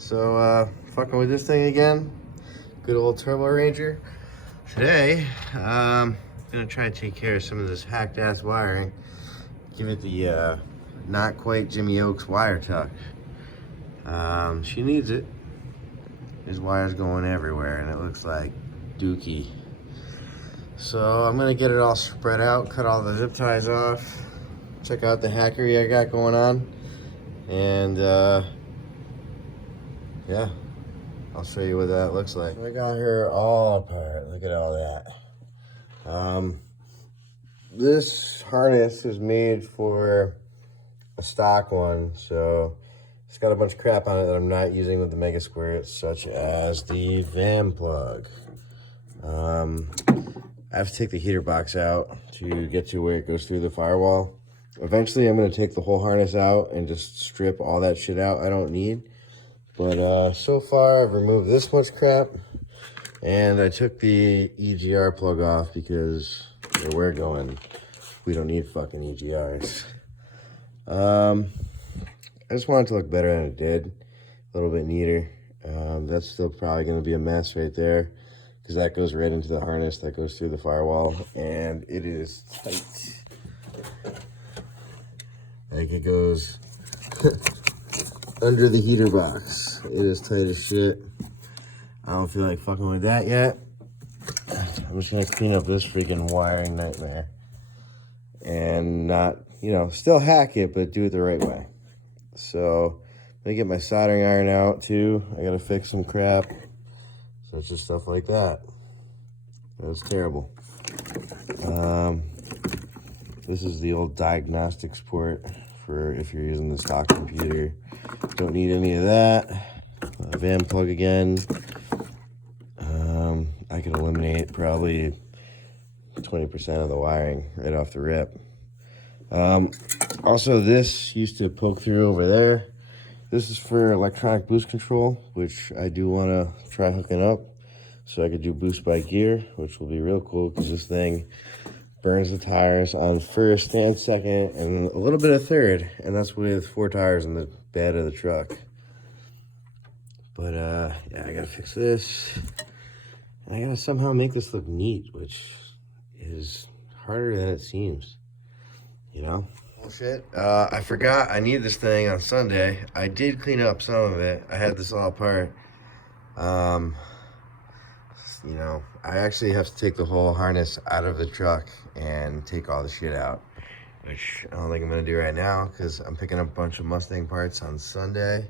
So, fucking with this thing again. Good old Turbo Ranger. Today, gonna try to take care of some of this hacked ass wiring. Give it the, not quite Jimmy Oaks wire tuck. She needs it. There's wires going everywhere and it looks like dookie. So I'm gonna get it all spread out, cut all the zip ties off, check out the hackery I got going on, and yeah, I'll show you what that looks like. I got her all apart. Look at all that. This harness is made for a stock one, so it's got a bunch of crap on it that I'm not using with the Mega Squirts, such as the van plug. I have to take the heater box out to get to where it goes through the firewall. Eventually, I'm going to take the whole harness out and just strip all that shit out I don't need. But so far, I've removed this much crap. And I took the EGR plug off because where we're going, we don't need fucking EGRs. I just want it to look better than it did. A little bit neater. That's still probably going to be a mess right there, because that goes right into the harness that goes through the firewall, and it is tight. Like, it goes under the heater box. It is tight as shit. I don't feel like fucking with that yet. I'm just gonna clean up this freaking wiring nightmare. And not, still hack it, but do it the right way. So, I'm gonna get my soldering iron out too. I gotta fix some crap. So it's just stuff like that. That's terrible. This is the old diagnostics port for if you're using the stock computer. Don't need any of that. Van plug again. I can eliminate probably 20% of the wiring right off the rip. Also, this used to poke through over there. This is for electronic boost control, which I do want to try hooking up so I could do boost by gear, which will be real cool because this thing burns the tires on first and second and a little bit of third, and that's with 4 tires in the bed of the truck. But yeah, I gotta fix this. And I gotta somehow make this look neat, which is harder than it seems, Bullshit. I forgot I need this thing on Sunday. I did clean up some of it. I had this all apart. I actually have to take the whole harness out of the truck and take all the shit out, which I don't think I'm gonna do right now because I'm picking up a bunch of Mustang parts on Sunday.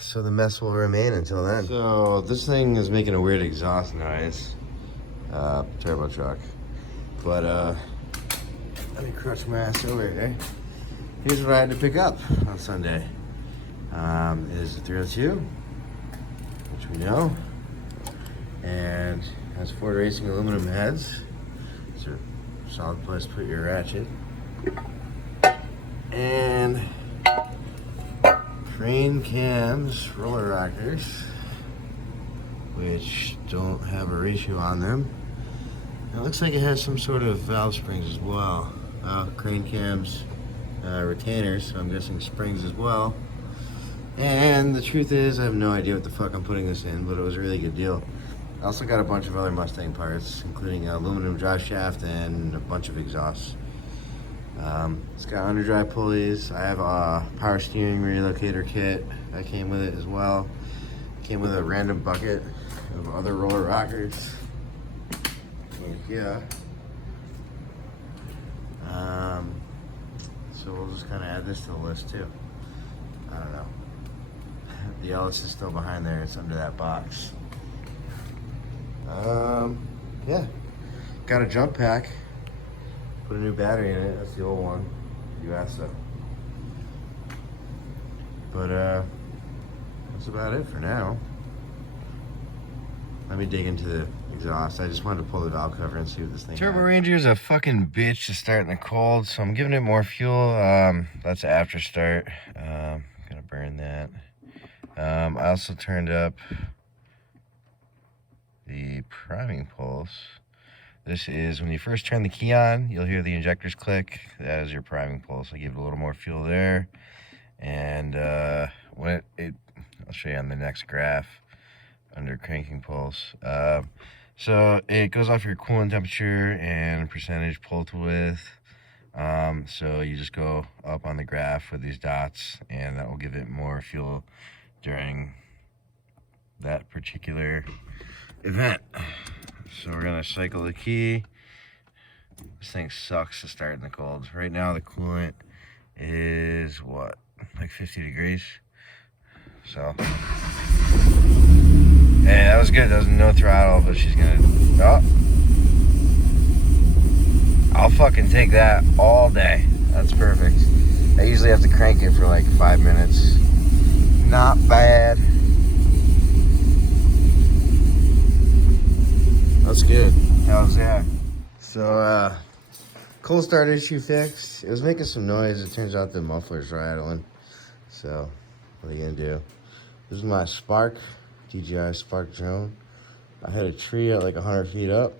So the mess will remain until then. So this thing is making a weird exhaust noise. Turbo truck. But let me crunch my ass over here. Here's what I had to pick up on Sunday. It is a 302, which we know, and has Ford Racing aluminum heads. It's a solid place to put your ratchet. And Crane Cams roller rockers, which don't have a ratio on them. It looks like it has some sort of valve springs as well. Crane Cams retainers, so I'm guessing springs as well. And the truth is, I have no idea what the fuck I'm putting this in, but it was a really good deal. I also got a bunch of other Mustang parts, including an aluminum drive shaft and a bunch of exhausts. It's got underdrive pulleys. I have a power steering relocator kit that came with it as well. Came with a random bucket of other roller rockers. Yeah. So we'll just kind of add this to the list too. I don't know. The Ellis is still behind there. It's under that box. Yeah. Got a jump pack. Put a new battery in it. That's the old one. You asked so. But that's about it for now. Let me dig into the exhaust. I just wanted to pull the valve cover and see what this thing Turbo Ranger is a fucking bitch to start in the cold, so I'm giving it more fuel. That's after start. Gonna burn that. I also turned up the priming pulse. This is when you first turn the key on, you'll hear the injectors click. That is your priming pulse. I give it a little more fuel there. And I'll show you on the next graph under cranking pulse. So it goes off your coolant temperature and percentage pull to width. So you just go up on the graph with these dots, and that will give it more fuel during that particular event. So we're gonna cycle the key. This thing sucks to start in the cold. Right now the coolant is what, like 50 degrees. So, hey, that was good. That was no throttle, but she's gonna, oh. I'll fucking take that all day. That's perfect. I usually have to crank it for like 5 minutes. Not bad. That's good. How's that? So, cold start issue fixed. It was making some noise. It turns out the muffler's rattling. So, what are you gonna do? This is my Spark, DJI Spark drone. I hit a tree at like 100 feet up.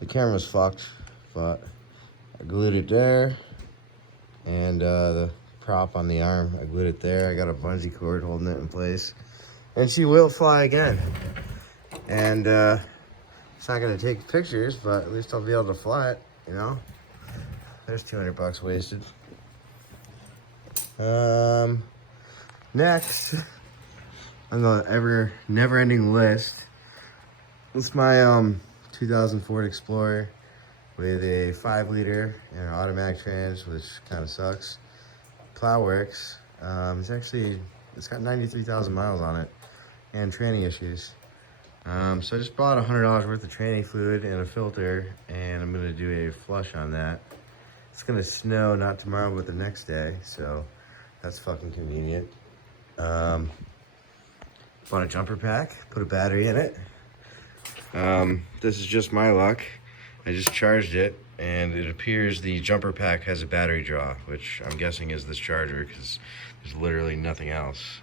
The camera's fucked, but I glued it there. And the prop on the arm, I glued it there. I got a bungee cord holding it in place. And she will fly again. And it's not gonna take pictures, but at least I'll be able to fly it, you know? There's 200 bucks wasted. Next, on the never-ending list, it's my 2000 Ford Explorer with a 5-liter and an automatic trans, which kind of sucks. Plow works. It's got 93,000 miles on it and tranny issues. So I just bought $100 worth of tranny fluid and a filter, and I'm gonna do a flush on that. It's gonna snow, not tomorrow, but the next day, so that's fucking convenient. Bought a jumper pack, put a battery in it. This is just my luck. I just charged it, and it appears the jumper pack has a battery draw, which I'm guessing is this charger, because there's literally nothing else.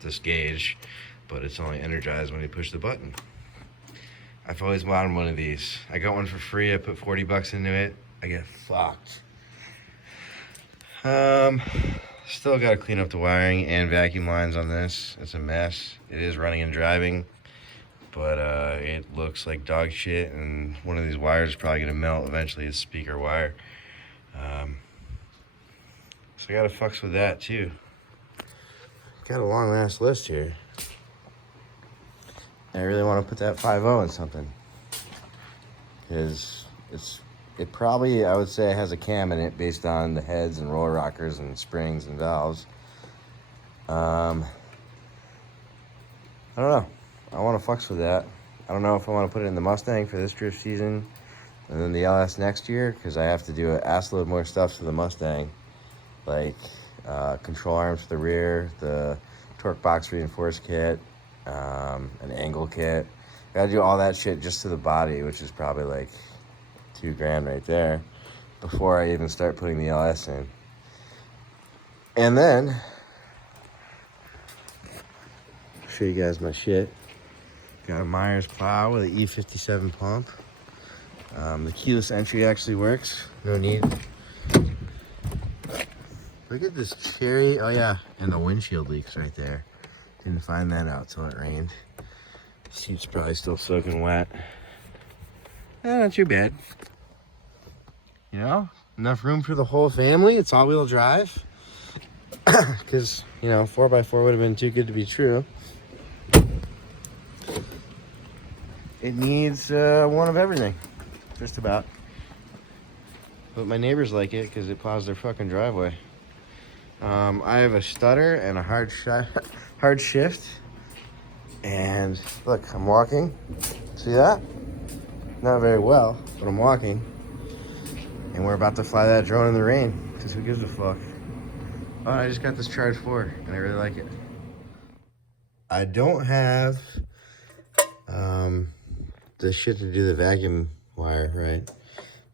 This gauge, but it's only energized when you push the button. I've always wanted one of these. I got one for free. I put 40 bucks into it. I get fucked. Still got to clean up the wiring and vacuum lines on this. It's a mess. It is running and driving, but it looks like dog shit, and one of these wires is probably gonna melt eventually. It's speaker wire. So I gotta fucks with that too. Got a long ass list here. I really want to put that 5.0 in something, because it probably, I would say, has a cam in it based on the heads and roller rockers and springs and valves. I don't know. I want to fucks with that. I don't know if I want to put it in the Mustang for this drift season and then the LS next year, because I have to do an ass load more stuff to the Mustang, like control arms for the rear, the torque box reinforced kit, an angle kit. Gotta do all that shit just to the body, which is probably like $2,000 right there before I even start putting the LS in. And then I'll show you guys my shit. Got a Myers plow with an E57 pump. The keyless entry actually works. No need. Look at this cherry. Oh yeah, and the windshield leaks right there. Didn't find that out till it rained. Seat's probably still soaking wet. Not too bad. You know, enough room for the whole family. It's all-wheel drive. Because, you know, 4x4 would have been too good to be true. It needs one of everything, just about. But my neighbors like it because it plows their fucking driveway. I have a stutter and a hard shift. And look, I'm walking. See that? Not very well, but I'm walking. And we're about to fly that drone in the rain, because who gives a fuck? Oh, I just got this Charge 4, and I really like it. I don't have the shit to do the vacuum wire, right?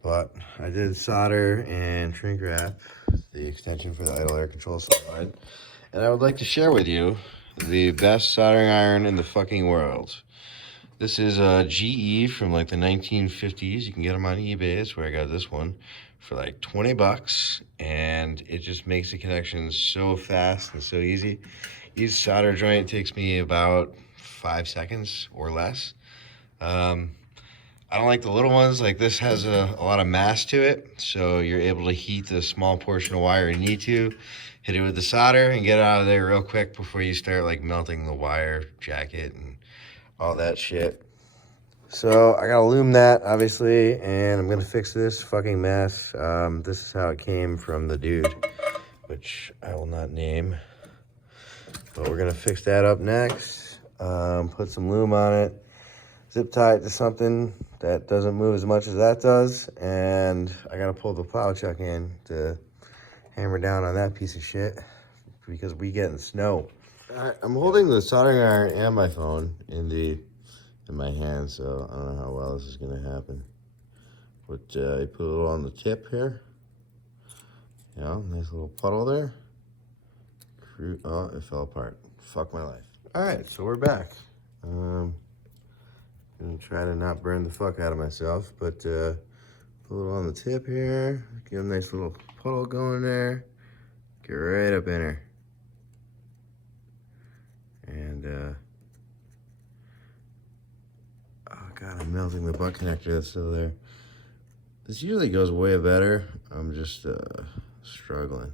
But I did solder and shrink wrap the extension for the idle air control solenoid. And I would like to share with you the best soldering iron in the fucking world. This is a GE from like the 1950s. You can get them on eBay. That's where I got this one for like 20 bucks, and it just makes the connections so fast and so easy. Each solder joint takes me about 5 seconds or less. I don't like the little ones. Like this has a lot of mass to it, so you're able to heat the small portion of wire you need to, hit it with the solder, and get out of there real quick before you start like melting the wire jacket and all that shit. So I gotta loom that, obviously, and I'm gonna fix this fucking mess. This is how it came from the dude, which I will not name. But we're gonna fix that up next. Put some loom on it, zip tie it to something that doesn't move as much as that does, and I gotta pull the plow truck in to hammer down on that piece of shit because we getting snow. I'm holding the soldering iron and my phone in my hand, so I don't know how well this is gonna happen. But I put a little on the tip here. You know, nice little puddle there. Oh, it fell apart. Fuck my life. All right, so we're back. Gonna try to not burn the fuck out of myself, but put a little on the tip here. Get a nice little puddle going there. Get right up in her. And oh god, I'm melting the butt connector that's still there. This usually goes way better. I'm just struggling.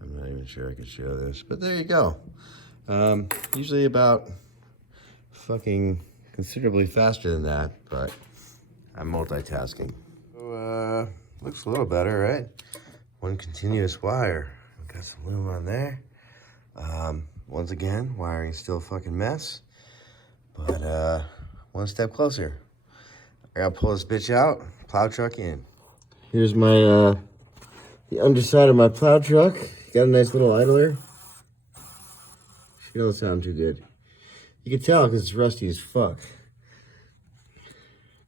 I'm not even sure I could show this, but there you go. Usually about fucking considerably faster than that, but I'm multitasking. So, looks a little better, right? One continuous wire. Got some loom on there. Once again, wiring still a fucking mess, but one step closer. I gotta pull this bitch out, plow truck in. Here's my the underside of my plow truck. Got a nice little idler. She don't sound too good. You can tell because it's rusty as fuck.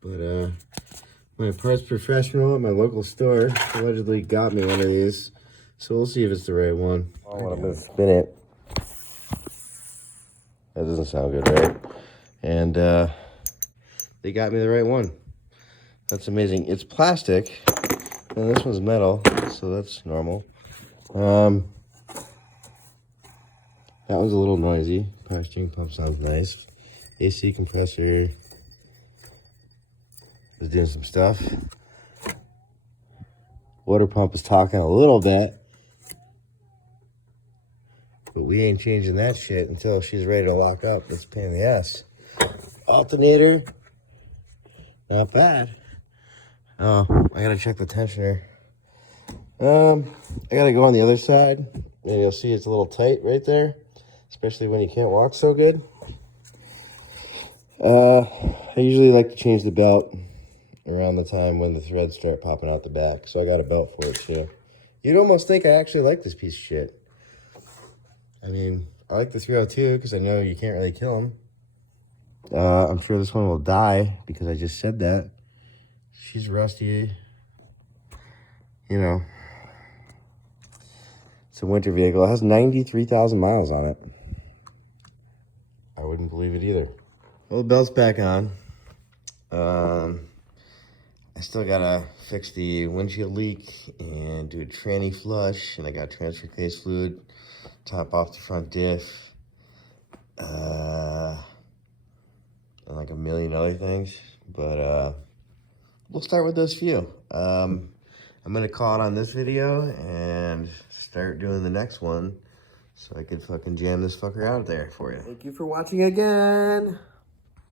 But my parts professional at my local store allegedly got me one of these, so we'll see if it's the right one. Oh, I'm gonna spin it. That doesn't sound good, right? And they got me the right one. That's amazing. It's plastic, and this one's metal, so that's normal. That one's a little noisy. Power steering pump sounds nice. AC compressor is doing some stuff. Water pump is talking a little bit. But we ain't changing that shit until she's ready to lock up. It's a pain in the ass. Alternator. Not bad. Oh, I gotta check the tensioner. I gotta go on the other side. And you'll see it's a little tight right there. Especially when you can't walk so good. I usually like to change the belt around the time when the threads start popping out the back. So I got a belt for it too. You'd almost think I actually like this piece of shit. I mean, I like the 302 because I know you can't really kill them. I'm sure this one will die because I just said that. She's rusty. You know. It's a winter vehicle. It has 93,000 miles on it. I wouldn't believe it either. Well, the belt's back on. I still gotta fix the windshield leak and do a tranny flush, and I got transfer case fluid, top off the front diff, and like a million other things. But we'll start with those few. I'm gonna call it on this video and start doing the next one so I could fucking jam this fucker out there for you. Thank you for watching again.